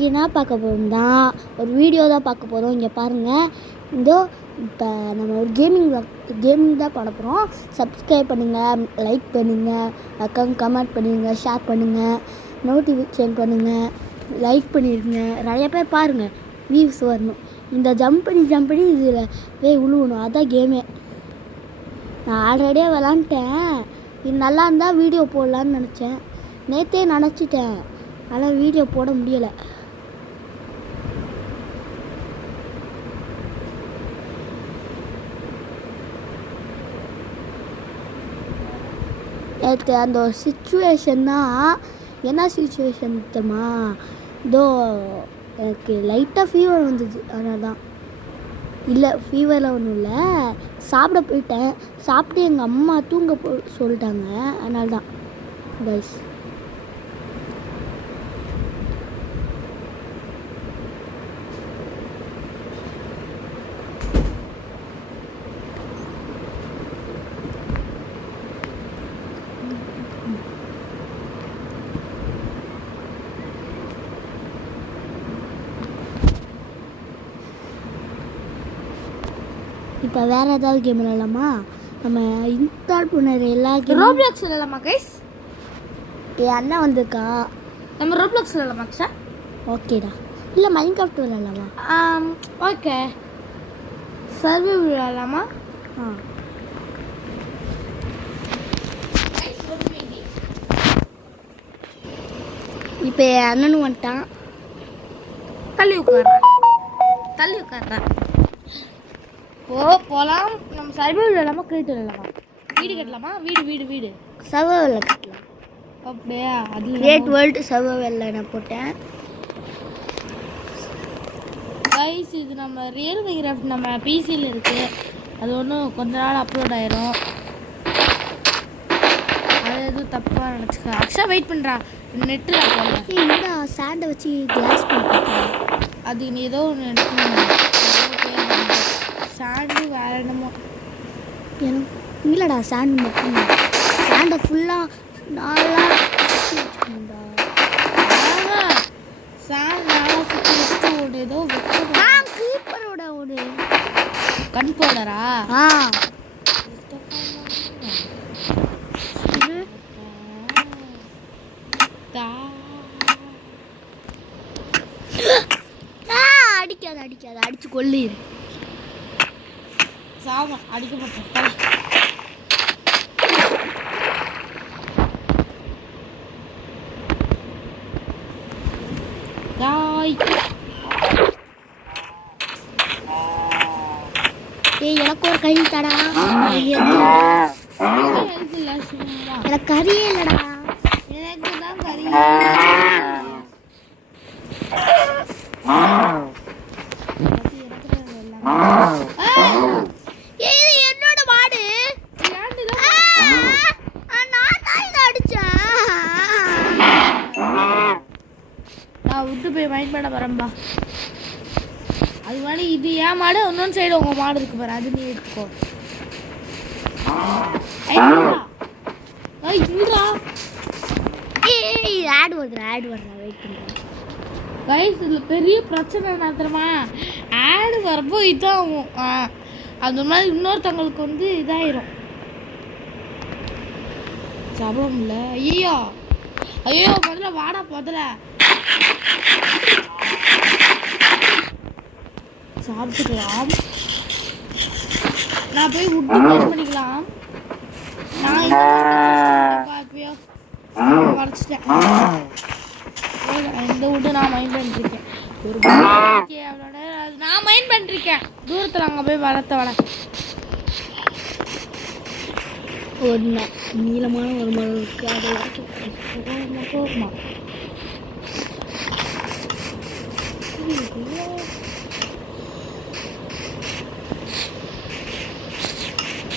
இன்றைக்கி என்ன பார்க்க போகிறோம்னா ஒரு வீடியோ தான் பார்க்க போகிறோம். இங்கே பாருங்கள், இதோ இப்போ நம்ம ஒரு கேமிங் தான் பண்ண போகிறோம். சப்ஸ்கிரைப் பண்ணுங்கள், லைக் பண்ணுங்கள், கமெண்ட் பண்ணுங்கள், ஷேர் பண்ணுங்கள், நோட்டிஃபிகேஷன் பண்ணுங்கள், லைக் பண்ணிடுங்க. நிறைய பேர் பாருங்கள், வியூஸ் வரணும். இந்த ஜம்ப் பண்ணி இதில் போய் உழுவணும், அதான் கேமே. நான் ஆல்ரெடியே விளாண்டுட்டேன். இது நல்லா இருந்தால் வீடியோ போடலான்னு நினச்சேன், நேற்றே நினச்சிட்டேன், ஆனால் வீடியோ போட முடியலை. நேற்று அந்த ஒரு சுச்சுவேஷன் தான். என்ன சுச்சுவேஷன் தெரியுமா? இதோ எனக்கு லைட்டாக ஃபீவர் வந்தது, அதனால தான். இல்லை, ஃபீவரில் ஒன்றும் இல்லை, சாப்பிட போயிட்டேன். சாப்பிட்டு எங்கள் அம்மா தூங்க சொல்லிட்டாங்க, அதனால தான் கைஸ். இப்போ வேறு ஏதாவது கேம் விளாடலாமா? நம்ம இன்ஸ்டால் பண்ணுற எல்லா கேம். ரோப்ளாக்ஸ் விளாடலாமா கைஸ்? என் அண்ணன் வந்திருக்கா, நம்ம ரோப்ளாக்ஸ் விளாடலாமா அக்ஷா? ஓகேடா. இல்லை, மைன்கிராஃப்ட் விளாடலாமா? ஓகே. சர்வே விளாடலாமா? இப்போ என் அண்ணனும் வந்துட்டான். தள்ளி உட்கார்றேன். போகலாம். நம்ம சர்வே விளாடலாமா, கிரிக்கெட் விளாடலாமா? வீடு கட்டலாமா? வீடு சர்வைவலில் கட்டலாம். அப்படியா? அது கிரேட் வேர்ல்டு சர்வைவலில் நான் போட்டேன் கைஸ். இது நம்ம ரியல் மைன்கிராஃப்ட் நம்ம பிசியில் இருக்குது. அது ஒன்றும் கொஞ்ச நாள் அப்லோட் ஆயிரும். அது எதுவும் தப்பாக நினச்சிக்க. அக்ஷா வெயிட் பண்ணுறா, நெட்டில் போகல. இந்த சாண்டை வச்சு கிளாஸ் பண்ணிட்டேன். அது நீ ஏதோ ஒன்று எடுக்கணும். சாண்டு வேற என்னமோ எனக்கு இல்லைடா, சாண்டு மட்டும். சாண்டை ஃபுல்லாக நாளாக வச்சுக்கணும்டா. சாண்ட் நாளாக சுற்றி வச்சுட்டு ஒன்று ஏதோ கீப்பரோட ஒரு கண் போடரா? அடிக்காத அடிச்சு கொள்ளிரு. சாவ அடிக்க மாட்டேன். எனக்கு ஒரு கறி தடா. எனக்கு கறியே இல்லடா. எனக்கு தான் கறி. என்னோட மாடு. நான் தான் இதை அடிச்சேன். நான் விட்டு போய் மைண்ட் பண்ண வரேன்பா. அது மாதிரி இது ஏன் மாடு, இன்னொன்று சைடு உங்கள் மாடு இருக்கு பாரு, அது நீ எடுத்துக்கோ. ஆட் வருதுடா, வெயிட் பண்ணுறேன் கைஸ். இதில் பெரிய பிரச்சனை என்ன தெரியுமா? ஆடு வரப்போ இதாகும். அது மாதிரி இன்னொருத்தவங்களுக்கு வந்து இதாயிரும். சாப்பிட முடியல. ஐயோ முதல்ல வாடா, முதல்ல சாப்பிட்டுக்கலாம். நான் போய் விட்டு க்ளீன் பண்ணிக்கலாம். நான் இப்பயோ வரைச்சிட்டேன். இந்த விட்டு நான் மைண்ட் பண்ணிருக்கேன். ஒரு எவ்வளோ நேரம் அது நான் மைண்ட் பண்ணிருக்கேன். தூரத்தில் அங்கே போய் வர ஒரு நீளமான ஒரு மரம் இருக்கு, அதை வரைக்கும்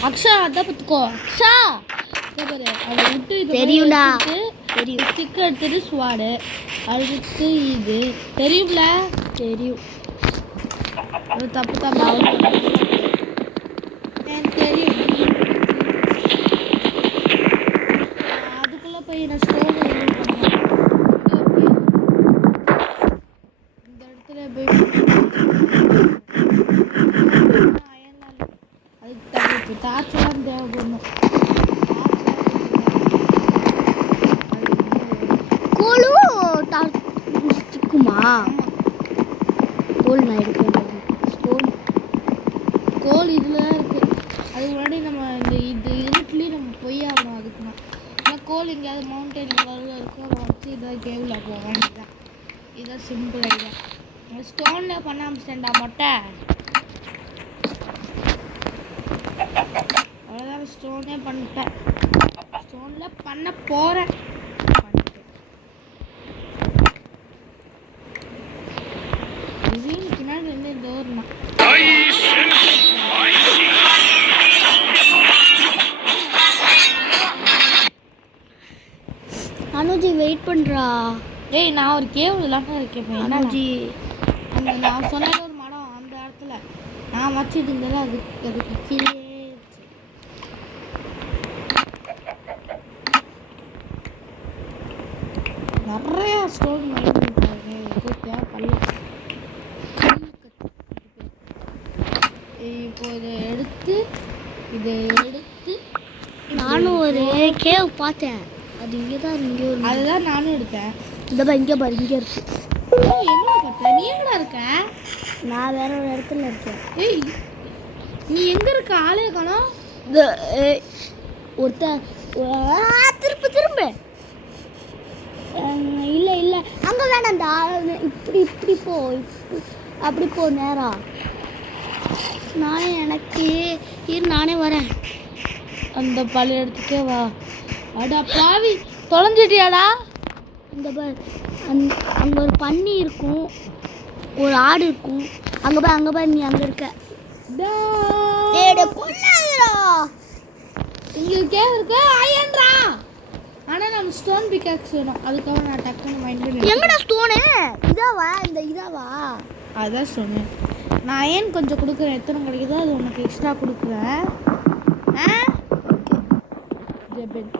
அக்ஷா அதான் பார்த்துக்கோ. அக்ஷா பாரு, அதை விட்டு தெரியும்டா, தெரியும். ஸ்டிக்கர் எடுத்துட்டு ஸ்வாடு அடுத்து இது தெரியும்ல. தெரியும். அது தப்பு எனக்கு தெரியும். அதுக்குள்ளே போய் நான் ஸ்டோன் போய் அதுக்கு டார்ச்செல்லாம் தேவைப்படணும். ஸ்டிக்குமா? கோல் நான் எடுக்கிறேன். கோல் இதில் தான் இருக்குது. அதுக்கு முன்னாடி நம்ம இது இருட்டுலேயும் நம்ம போய் ஆகணும். அதுக்குன்னா ஆனால் கோல் எங்கேயாவது மவுண்டைன் எங்கேயாவது இருக்கும். அதை வச்சு இதாக கேவில் போக வேண்டியதான். இதுதான் சிம்பிள் ஐடியா. ஸ்டோனில் பண்ண ஆரம்பிச்சிட்டேன்டா மொட்டை. அவ்வளோதான், ஸ்டோனே பண்ணிட்டேன். ஸ்டோனில் பண்ண போகிறேன். பின்னாடி இருந்து தோறணும். அனுஜி வெயிட் பண்ணுறா. ஏய் நான் ஒரு கேவ்லாம் இருக்கேன். அனுஜி அந்த நான் சொன்ன ஒரு மரம் அந்த இடத்துல நான் வச்சுட்டு இருந்தது அதுக்கு கீழே நிறையா ஸ்டோன் மைண்ட் பண்ணுறாங்க. எதுவும் தேவைப்படல. இப்போ இதை எடுத்து நானும் ஒரு கேவ் பார்த்தேன். அது இங்கே தான், இங்கே ஒரு அதுதான் நானும் எடுத்தேன். இந்த இங்கே பாரு, இங்கே இருக்கு. எங்கே பார்த்த? நீ எங்கடா இருக்க? நான் வேற ஒரு இடத்துல இருக்கேன். ஏய் நீ எங்கே இருக்க? ஆளே காணோம். ஒருத்தன் திரும்ப இல்லை இல்லை அங்கே வேணாம்டா. இப்படி போ, அப்படி போ நேரா. நானே வரேன். அந்த பழைய இடத்துக்கே வா. அடா பாவி, தொலைஞ்சிட்டியாடா? இந்த அங்கே ஒரு பன்னி இருக்கும், ஒரு ஆடு இருக்கும். அங்கே பாரு நீ அங்கே இருக்க. இங்கே இருக்க ஆயன்றா. ஆனால் நம்ம ஸ்டோன் பிக்காக்ஸ் வேணும். அதுக்காக நான் டக்குன்னு மைண்ட் பண்ணி எங்கடா ஸ்டோனு? இதாவா? அதுதான் ஸ்டோனு. நான் அயன் கொஞ்சம் கொடுக்குறேன். எத்தனை கிடைக்குதோ அது உனக்கு எக்ஸ்ட்ரா கொடுக்குறேன். ஜெபன்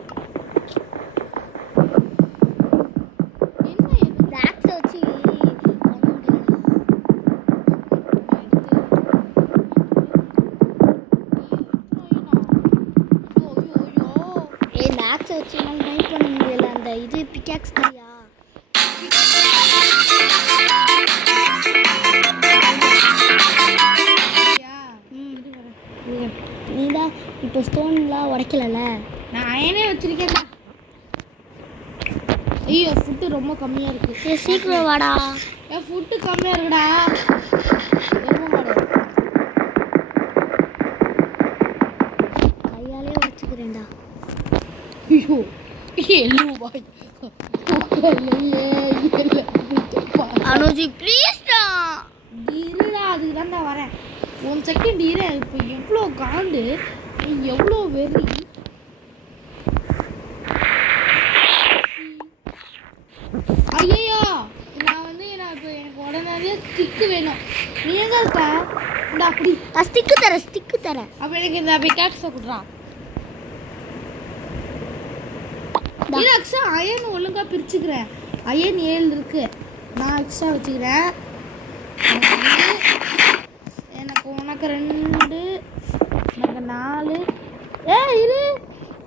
வச்சு மைண்ட் பண்ண முடியல. அந்த இது பிக்காக்ஸ் தாயா? நீதான் இப்போ ஸ்டோன்லாம் உடைக்கலல்ல. நான் அயனே வச்சிருக்கேன்டா. ஐயோ ஃபுட்டு ரொம்ப கம்மியாக இருக்குது. சீக்கிரம் வாடா. ஏன் ஃபுட்டு கம்மியாக இருக்குடா? கையாலே வச்சுக்கிறேன்டா. ஐயோ அனுஜி ப்ளீஸ்டா இருடா. அதுக்கு தான்டா வரேன். 1 செகண்ட் இரு. இப்போ எவ்வளோ காண்டு, எவ்வளோ வெறி. ஐயோ நான் இப்போ எனக்கு உடனே ஸ்டிக்கு வேணும். நீ எங்கே இருக்க? இந்த அப்படி ஸ்டிக்கு தரேன். அப்போ எனக்கு இந்த பிக்காக்ஸை கொடுறான். எக்ஸ்ட்ரா அயன் ஒழுங்காக பிரிச்சுக்கிறேன். அயன் 7 இருக்கு. நான் எக்ஸ்ட்ரா வச்சுக்கிறேன். உனக்கு 2, எனக்கு 4. இரு,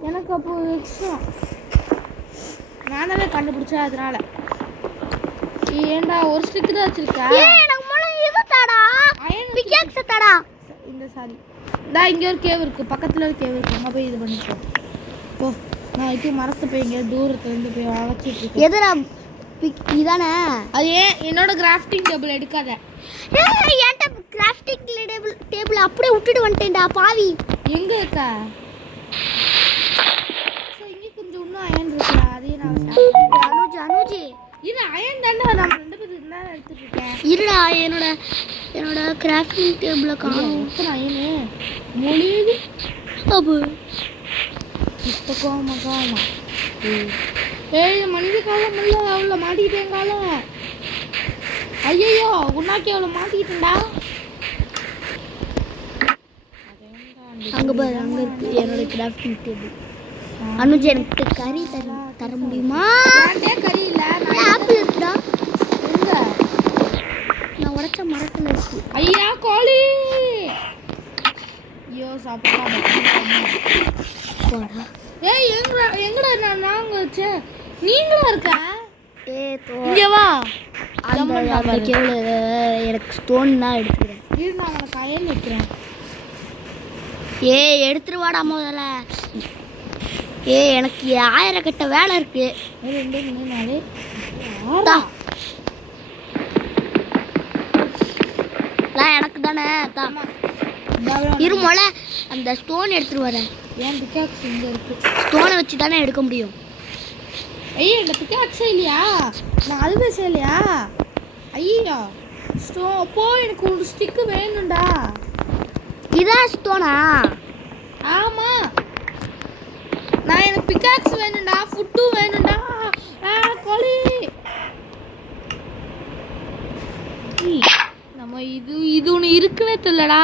எனக்கு அப்போ எக்ஸ்ட்ரா நானே கண்டுபிடிச்சேன். அதனால ஏன்டா ஒரு ஸ்டிக்கு தான் வச்சிருக்கா? இந்த சாரி இங்கே ஒரு கேவ் இருக்குது. பக்கத்தில் ஒரு கேவ் இருக்குது. அங்கே போய் இது பண்ணிப்போம். ஓ நான் இது மரத்து போய் இங்கே தூரத்துலேருந்து போய் வளர்ச்சிட்டு இருக்கேன். எதுடா இதானே? அது ஏன் என்னோட கிராஃப்டிங் டேபிள் எடுக்காத. என்கிட்ட கிராஃப்டிங் டேபிள் அப்படியே விட்டுட்டு வந்துட்டேன்டா பாவி. எங்கே இருக்கா? இங்கே கொஞ்சம் இன்னும் அயன் இருக்கா? அதையும் நான் அனுஜி இது அயன் தானே. நம்ம 2 பேருக்கு தான் எடுத்துட்டு இருக்கேன். இருடா, என்னோட கிராஃப்டிங் டேபிளை காணும். எத்தனை அயனு மொழியுது பாபு புத்தகம் மகாமா. ஏய் மனித காலம் இல்லை. அவ்வளோ மாட்டிக்கிட்டேன் காலம். ஐயோ உன்னாக்கே அவ்வளோ மாட்டிக்கிட்டேன்டா. அங்கே பாரு, அங்கே இருக்கு என்னோட கிராஃப்டிங் டேபிள். அனுஜ் எனக்கு கறி தர முடியுமா? கறி இல்லை. ஆப்பிள் இருக்குடா. எங்க? நான் உடைச்ச மரத்தில் இருக்கு. ஐயா கோழி. ஐயோ சாப்பிடலாம். போடா. ஏய் எங்கடா நாங்க வச்சே நீங்களா இருக்க? தோ இங்க வா. அந்த கேவல எனக்கு ஸ்டோன் தான் எடுத்துக்கிறேன். இரு நான் உனக்கு கையில் வைக்கிறேன். எடுத்துட்டு வாடா முதல்ல. எனக்கு 1000 கட்ட வேலை இருக்கு. 2 3 தா. 4 எனக்கு தானே தா. ஆமா. இருமோல அந்த ஸ்டோன் எடுத்துட்டு வரேன். ஏன் பிகாக்ஸ் இங்க இருக்கு. ஸ்டோனை வச்சு தானே எடுக்க முடியும். ஐயா இந்த பிகாக்ஸ் இல்லையா? நான் அதுவே செய்யலையா? ஐயா அப்போ எனக்கு ஒரு ஸ்டிக்கு வேணும்டா. இதான் ஸ்டோனா? ஆமா. நான் எனக்கு பிகாக்ஸ் வேணும்டா, ஃபுட்டும் வேணும்டா. கோழி. நம்ம இது ஒன்று இருக்குன்னே தெரியலடா.